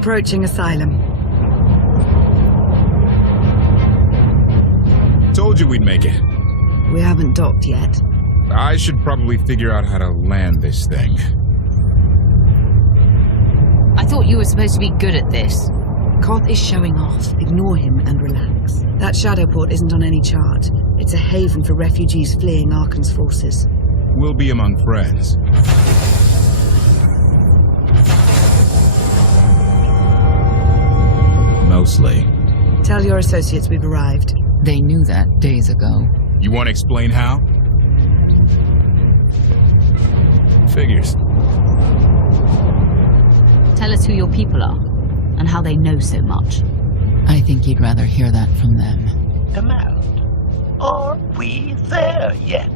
Approaching Asylum. Told you we'd make it. We haven't docked yet. I should probably figure out how to land this thing. I thought you were supposed to be good at this. Koth is showing off. Ignore him and relax. That shadow port isn't on any chart. It's a haven for refugees fleeing Arkan's forces. We'll be among friends. Mostly. Tell your associates we've arrived. They knew that days ago. You want to explain how? Figures. Tell us who your people are, and how they know so much. I think you'd rather hear that from them. Command. Are we there yet?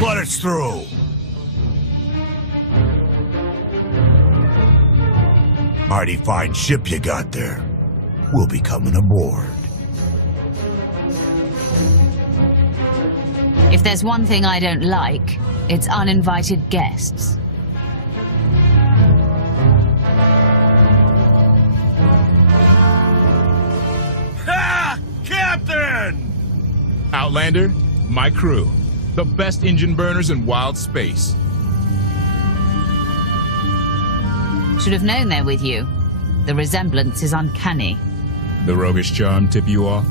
Let us through! Mighty fine ship you got there. We'll be coming aboard. If there's one thing I don't like, it's uninvited guests. Ha! Captain! Outlander, my crew. The best engine burners in wild space. Should have known they're with you. The resemblance is uncanny. The roguish charm tip you off?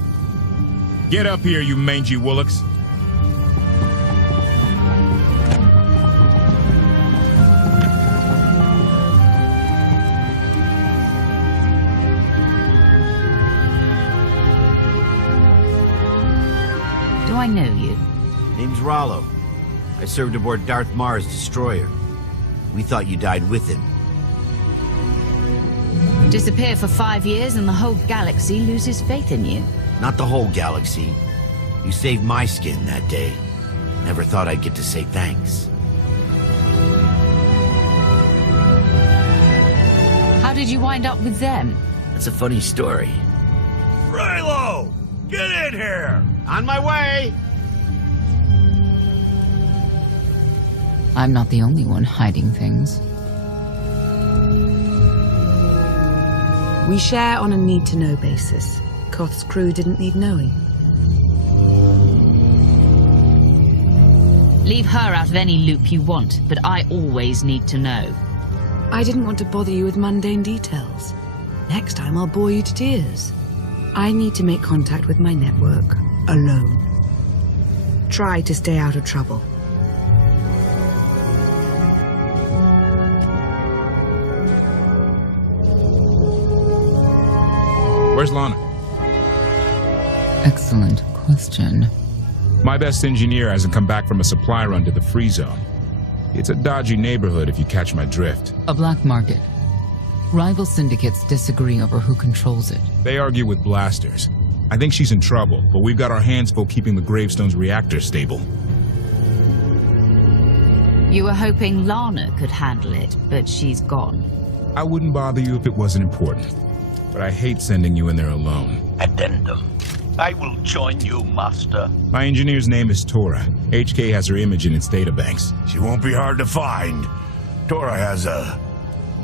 Get up here, you mangy woolocks. Do I know you? Name's Rollo. I served aboard Darth Marr's destroyer. We thought you died with him. Disappear for 5 years and the whole galaxy loses faith in you. Not the whole galaxy. You saved my skin that day. Never thought I'd get to say thanks. How did you wind up with them? That's a funny story. Rilo! Get in here! On my way! I'm not the only one hiding things. We share on a need-to-know basis. Koth's crew didn't need knowing. Leave her out of any loop you want, but I always need to know. I didn't want to bother you with mundane details. Next time I'll bore you to tears. I need to make contact with my network, alone. Try to stay out of trouble. Where's Lana? Excellent question. My best engineer hasn't come back from a supply run to the free zone. It's a dodgy neighborhood if you catch my drift. A black market. Rival syndicates disagree over who controls it. They argue with blasters. I think she's in trouble, but we've got our hands full keeping the Gravestone's reactor stable. You were hoping Lana could handle it, but she's gone. I wouldn't bother you if it wasn't important, but I hate sending you in there alone. Addendum. I will join you, Master. My engineer's name is Tora. HK has her image in its databanks. She won't be hard to find. Tora has a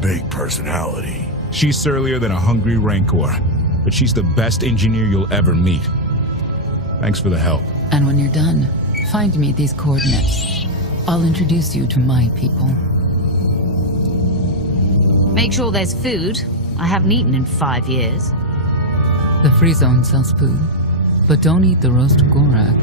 big personality. She's surlier than a hungry rancor, but she's the best engineer you'll ever meet. Thanks for the help. And when you're done, find me these coordinates. I'll introduce you to my people. Make sure there's food. I haven't eaten in 5 years. The free zone sells food, but don't eat the roast gorak.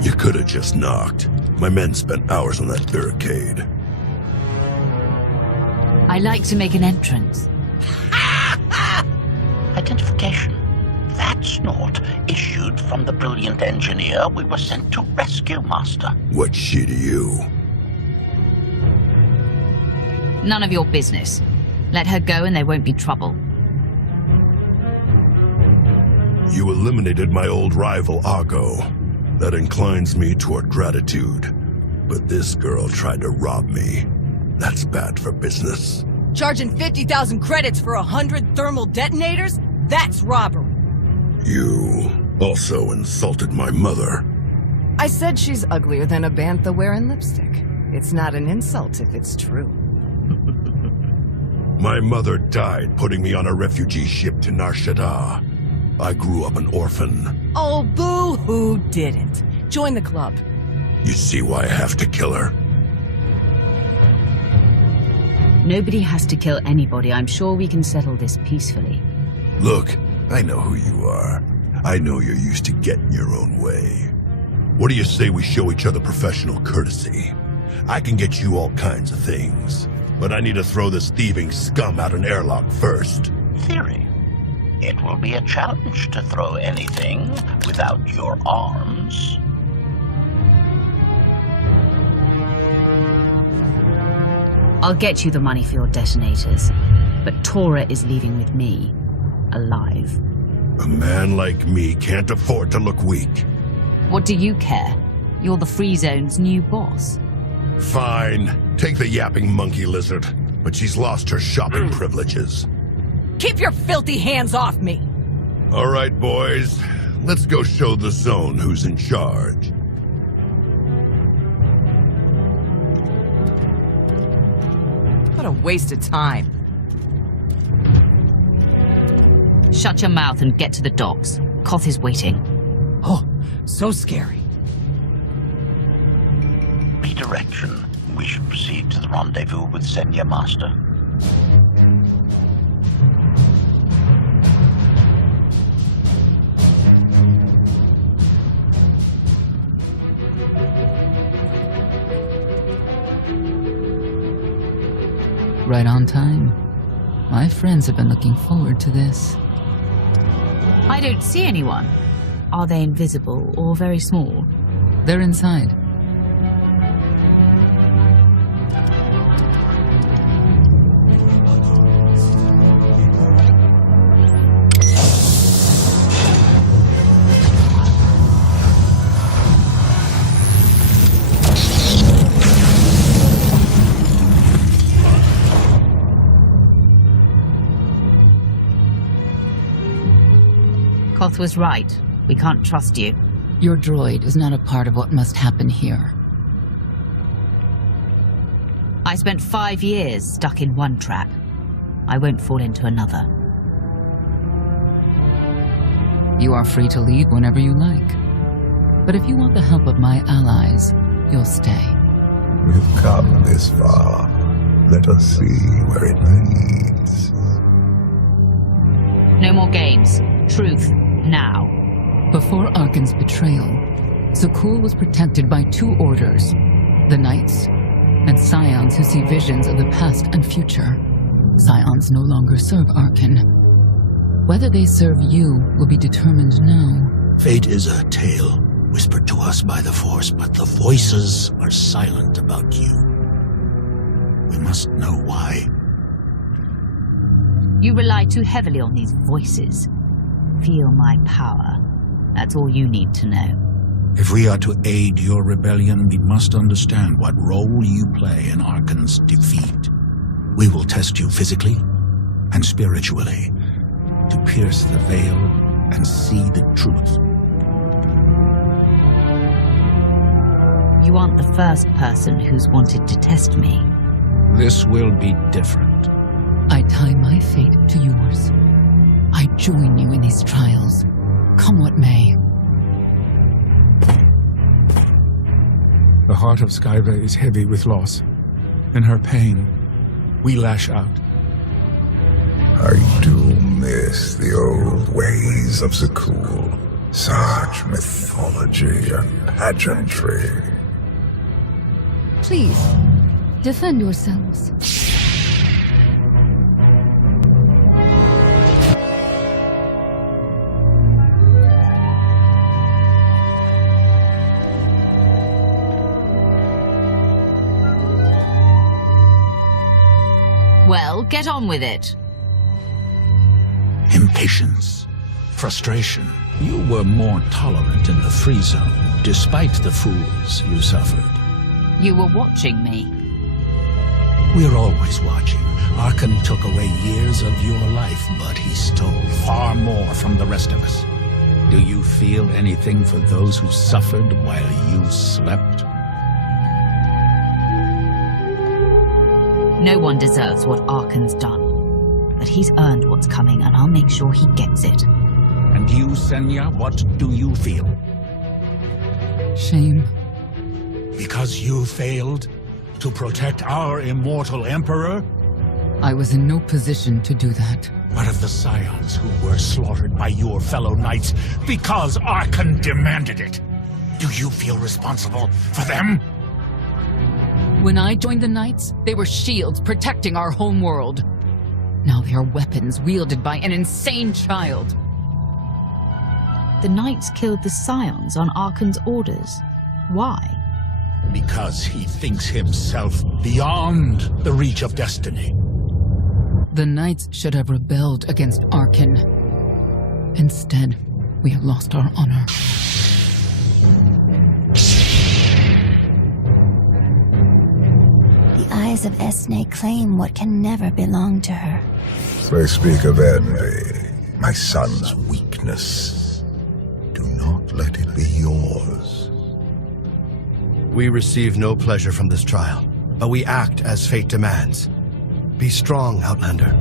You could have just knocked. My men spent hours on that barricade. I like to make an entrance. Identification. That's not issued from the brilliant engineer we were sent to rescue, Master. What's she to you? None of your business. Let her go and there won't be trouble. You eliminated my old rival, Argo. That inclines me toward gratitude. But this girl tried to rob me. That's bad for business. Charging 50,000 credits for 100 thermal detonators? That's robbery. You also insulted my mother. I said she's uglier than a bantha wearing lipstick. It's not an insult if it's true. My mother died putting me on a refugee ship to Nar Shaddaa. I grew up an orphan. Oh, boo-hoo didn't. Join the club. You see why I have to kill her? Nobody has to kill anybody. I'm sure we can settle this peacefully. Look, I know who you are. I know you're used to getting your own way. What do you say we show each other professional courtesy? I can get you all kinds of things, but I need to throw this thieving scum out an airlock first. Theory. It will be a challenge to throw anything without your arms. I'll get you the money for your detonators, but Tora is leaving with me, alive. A man like me can't afford to look weak. What do you care? You're the Free Zone's new boss. Fine, take the yapping monkey lizard, but she's lost her shopping privileges. Keep your filthy hands off me! All right, boys, let's go show the zone who's in charge. What a waste of time. Shut your mouth and get to the docks. Koth is waiting. Oh, so scary. Redirection. We should proceed to the rendezvous with Senior Master. Right on time. My friends have been looking forward to this. I don't see anyone. Are they invisible or very small? They're inside. Koth was right. We can't trust you. Your droid is not a part of what must happen here. I spent 5 years stuck in one trap. I won't fall into another. You are free to leave whenever you like. But if you want the help of my allies, you'll stay. We've come this far. Let us see where it leads. No more games. Truth, now. Before Arkan's betrayal, Zakul was protected by two orders, the Knights and Scions who see visions of the past and future. Scions no longer serve Arkan. Whether they serve you will be determined now. Fate is a tale whispered to us by the Force, but the voices are silent about you. We must know why. You rely too heavily on these voices. Feel my power. That's all you need to know. If we are to aid your rebellion, we must understand what role you play in Arkan's defeat. We will test you physically and spiritually to pierce the veil and see the truth. You aren't the first person who's wanted to test me. This will be different. I tie my fate to yours. I join you in these trials, come what may. The heart of Skyra is heavy with loss. In her pain, we lash out. I do miss the old ways of Zakul. Such mythology and pageantry. Please, defend yourselves. Well, get on with it. Impatience, frustration. You were more tolerant in the free zone, despite the fools you suffered. You were watching me. We're always watching. Arkan took away years of your life, but he stole far more from the rest of us. Do you feel anything for those who suffered while you slept? No one deserves what Arkan's done. But he's earned what's coming, and I'll make sure he gets it. And you, Senya, what do you feel? Shame. Because you failed to protect our immortal Emperor? I was in no position to do that. What of the Scions who were slaughtered by your fellow Knights because Arkan demanded it? Do you feel responsible for them? When I joined the Knights, they were shields protecting our home world. Now they are weapons wielded by an insane child. The Knights killed the Scions on Arkan's orders. Why? Because he thinks himself beyond the reach of destiny. The Knights should have rebelled against Arkan. Instead, we have lost our honor. The eyes of Esne claim what can never belong to her. They speak of envy, my son's weakness. Do not let it be yours. We receive no pleasure from this trial, but we act as fate demands. Be strong, Outlander.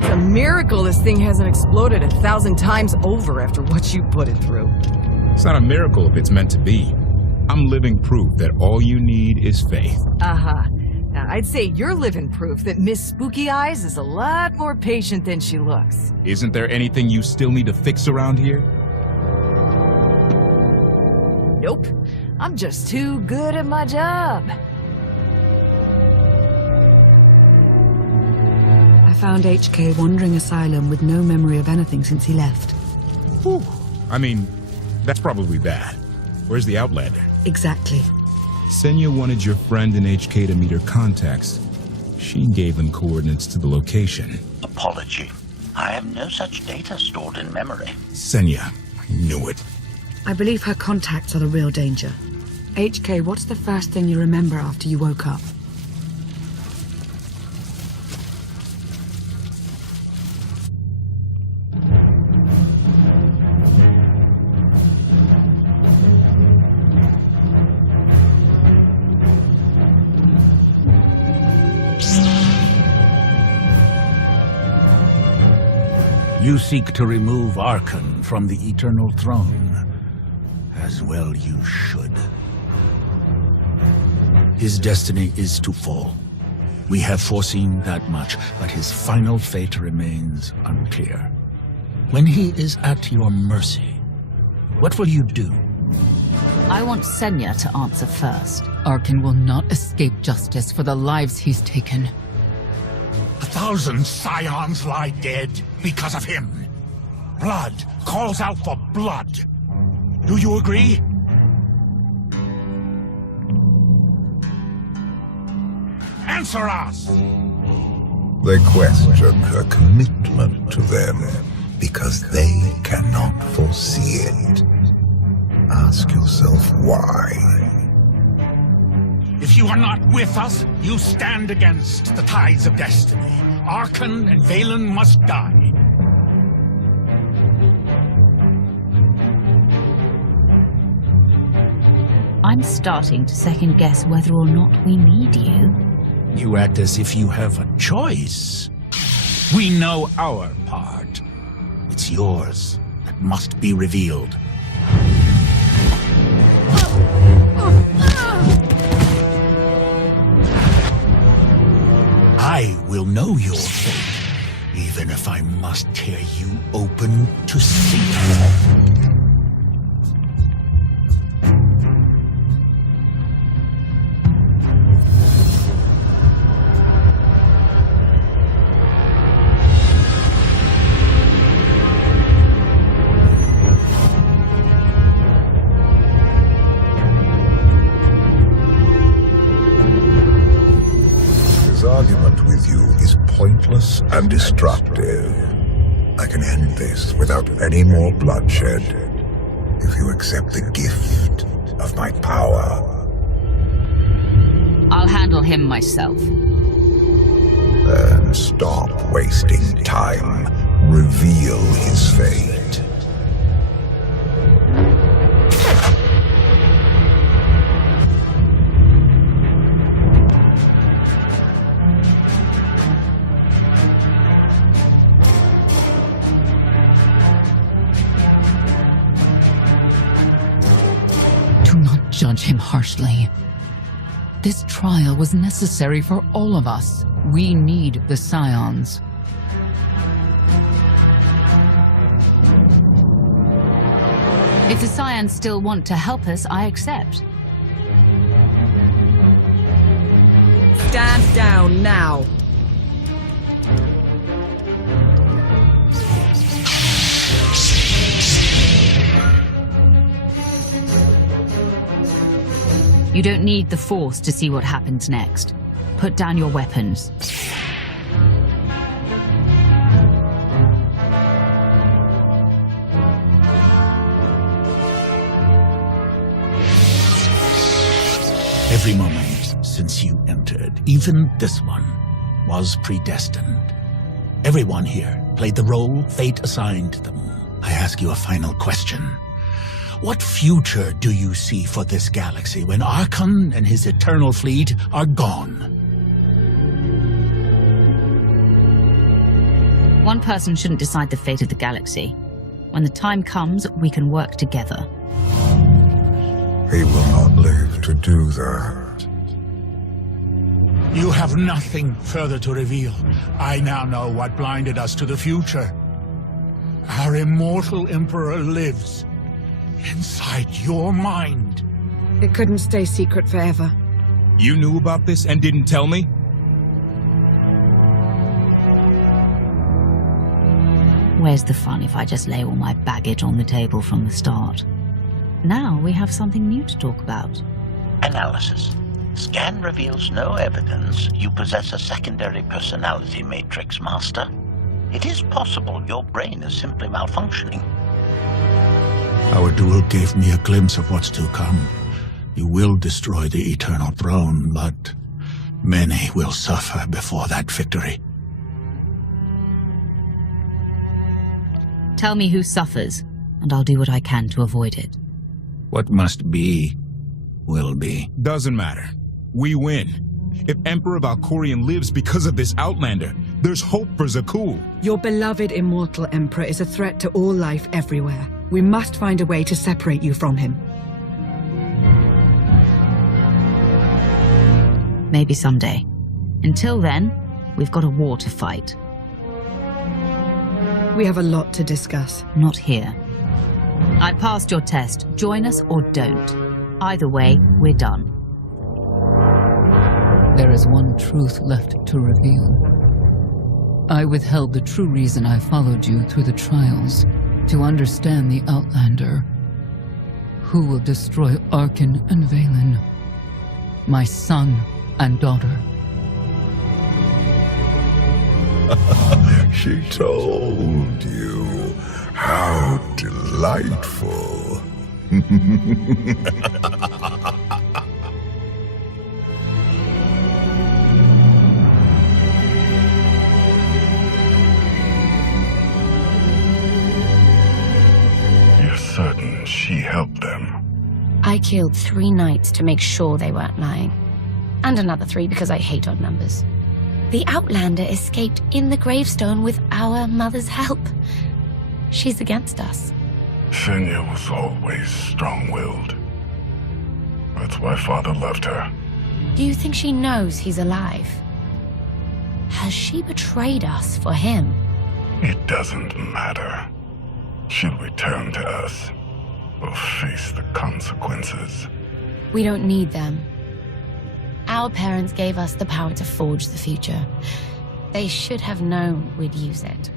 It's a miracle this thing hasn't exploded 1,000 times over after what you put it through. It's not a miracle if it's meant to be. I'm living proof that all you need is faith. Uh-huh. Now, I'd say you're living proof that Miss Spooky Eyes is a lot more patient than she looks. Isn't there anything you still need to fix around here? Nope. I'm just too good at my job. I found HK wandering Asylum with no memory of anything since he left. Whew. I mean, that's probably bad. Where's the Outlander? Exactly. Senya wanted your friend in HK to meet her contacts. She gave them coordinates to the location. Apology. I have no such data stored in memory. Senya, I knew it. I believe her contacts are the real danger. HK, what's the first thing you remember after you woke up? You seek to remove Archon from the Eternal Throne. As well you should. His destiny is to fall. We have foreseen that much, but his final fate remains unclear. When he is at your mercy, what will you do? I want Senya to answer first. Archon will not escape justice for the lives he's taken. 1,000 scions lie dead because of him. Blood calls out for blood. Do you agree? Answer us! They question her commitment to them because they cannot foresee it. Ask yourself why. If you are not with us, you stand against the tides of destiny. Archon and Valen must die. I'm starting to second guess whether or not we need you. You act as if you have a choice. We know our part. It's yours that must be revealed. I will know your fate, even if I must tear you open to see it. Argument with you is pointless and destructive. I can end this without any more bloodshed if you accept the gift of my power. I'll handle him myself. Then stop wasting time. Reveal his fate. Judge him harshly. This trial was necessary for all of us. We need the Scions. If the Scions still want to help us, I accept. Stand down now. You don't need the Force to see what happens next. Put down your weapons. Every moment since you entered, even this one, was predestined. Everyone here played the role fate assigned them. I ask you a final question. What future do you see for this galaxy when Archon and his eternal fleet are gone? One person shouldn't decide the fate of the galaxy. When the time comes, we can work together. He will not live to do that. You have nothing further to reveal. I now know what blinded us to the future. Our immortal Emperor lives inside your mind. It couldn't stay secret forever. You knew about this and didn't tell me? Where's the fun if I just lay all my baggage on the table from the start? Now we have something new to talk about. Analysis. Scan reveals no evidence you possess a secondary personality matrix, Master. It is possible your brain is simply malfunctioning. Our duel gave me a glimpse of what's to come. You will destroy the Eternal Throne, but many will suffer before that victory. Tell me who suffers, and I'll do what I can to avoid it. What must be, will be. Doesn't matter. We win. If Emperor Valkorion lives because of this Outlander, There's hope for Zakul. Your beloved immortal Emperor is a threat to all life everywhere. We must find a way to separate you from him. Maybe someday. Until then, we've got a war to fight. We have a lot to discuss. Not here. I passed your test. Join us or don't. Either way, we're done. There is one truth left to reveal. I withheld the true reason I followed you through the trials, to understand the Outlander. Who will destroy Arkin and Valen? My son and daughter. She told you. How delightful. You're certain she helped them? I killed 3 knights to make sure they weren't lying. And another 3 because I hate odd numbers. The Outlander escaped in the gravestone with our mother's help. She's against us. Senya was always strong-willed. That's why Father left her. Do you think she knows he's alive? Has she betrayed us for him? It doesn't matter. She'll return to us. We'll face the consequences. We don't need them. Our parents gave us the power to forge the future. They should have known we'd use it.